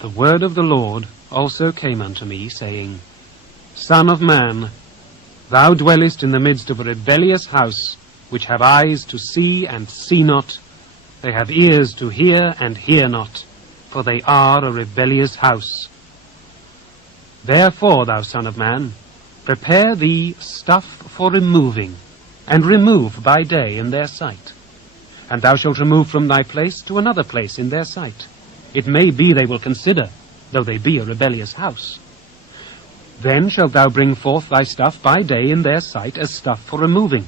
The word of the Lord also came unto me, saying, Son of man, thou dwellest in the midst of a rebellious house, which have eyes to see and see not, they have ears to hear and hear not, for they are a rebellious house. Therefore, thou son of man, prepare thee stuff for removing, and remove by day in their sight. And thou shalt remove from thy place to another place in their sight. It may be they will consider, though they be a rebellious house. Then shalt thou bring forth thy stuff by day in their sight as stuff for removing,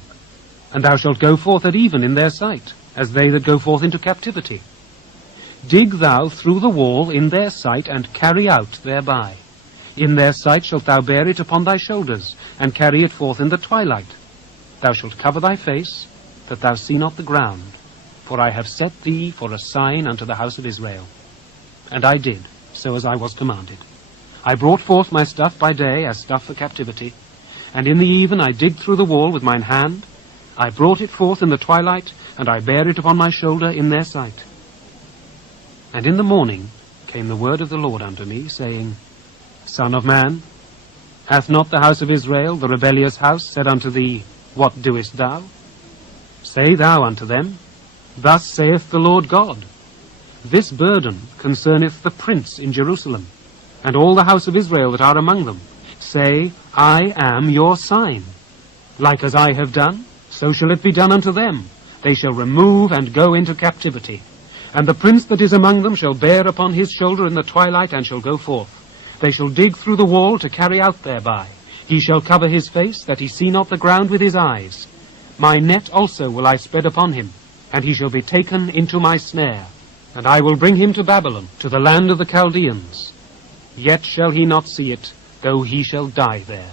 and thou shalt go forth at even in their sight, as they that go forth into captivity. Dig thou through the wall in their sight, and carry out thereby. In their sight shalt thou bear it upon thy shoulders, and carry it forth in the twilight. Thou shalt cover thy face, that thou see not the ground, for I have set thee for a sign unto the house of Israel. And I did, so as I was commanded. I brought forth my stuff by day as stuff for captivity, and in the even I digged through the wall with mine hand. I brought it forth in the twilight, and I bare it upon my shoulder in their sight. And in the morning came the word of the Lord unto me, saying, Son of man, hath not the house of Israel, the rebellious house, said unto thee, What doest thou? Say thou unto them, Thus saith the Lord God, This burden concerneth the prince in Jerusalem, and all the house of Israel that are among them. Say, I am your sign. Like as I have done, so shall it be done unto them. They shall remove and go into captivity. And the prince that is among them shall bear upon his shoulder in the twilight, and shall go forth. They shall dig through the wall to carry out thereby. He shall cover his face, that he see not the ground with his eyes. My net also will I spread upon him, and he shall be taken into my snare. And I will bring him to Babylon, to the land of the Chaldeans. Yet shall he not see it, though he shall die there.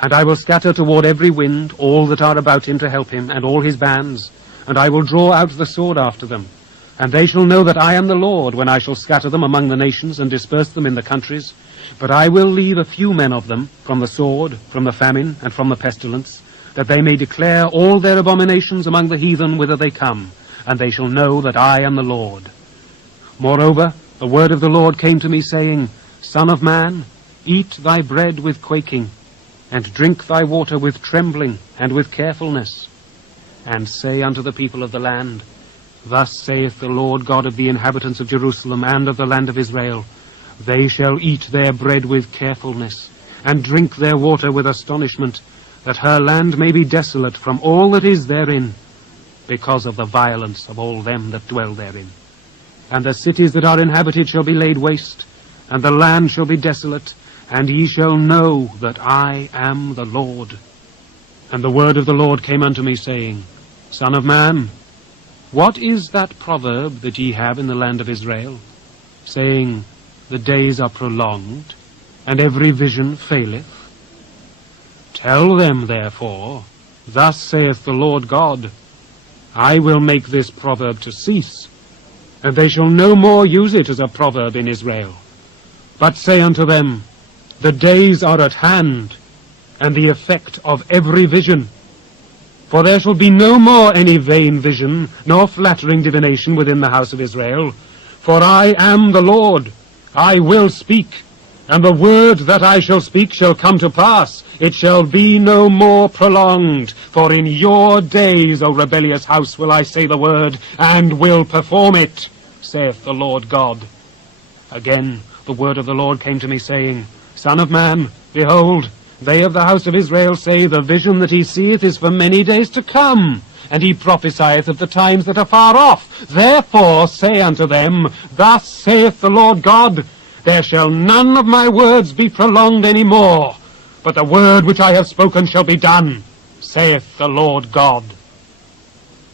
And I will scatter toward every wind all that are about him to help him, and all his bands, and I will draw out the sword after them. And they shall know that I am the Lord, when I shall scatter them among the nations, and disperse them in the countries. But I will leave a few men of them, from the sword, from the famine, and from the pestilence, that they may declare all their abominations among the heathen whither they come, and they shall know that I am the Lord. Moreover, the word of the Lord came to me, saying, Son of man, eat thy bread with quaking, and drink thy water with trembling and with carefulness. And say unto the people of the land, Thus saith the Lord God of the inhabitants of Jerusalem and of the land of Israel, They shall eat their bread with carefulness, and drink their water with astonishment, that her land may be desolate from all that is therein, because of the violence of all them that dwell therein. And the cities that are inhabited shall be laid waste, and the land shall be desolate, and ye shall know that I am the Lord. And the word of the Lord came unto me, saying, Son of man, what is that proverb that ye have in the land of Israel, saying, The days are prolonged, and every vision faileth? Tell them, therefore, Thus saith the Lord God, I will make this proverb to cease, and they shall no more use it as a proverb in Israel. But say unto them, The days are at hand, and the effect of every vision. For there shall be no more any vain vision, nor flattering divination within the house of Israel. For I am the Lord, I will speak, and the word that I shall speak shall come to pass. It shall be no more prolonged. For in your days, O rebellious house, will I say the word, and will perform it, saith the Lord God. Again the word of the Lord came to me, saying, Son of man, behold, they of the house of Israel say, The vision that he seeth is for many days to come, and he prophesieth of the times that are far off. Therefore say unto them, Thus saith the Lord God, There shall none of my words be prolonged any more, but the word which I have spoken shall be done, saith the Lord God.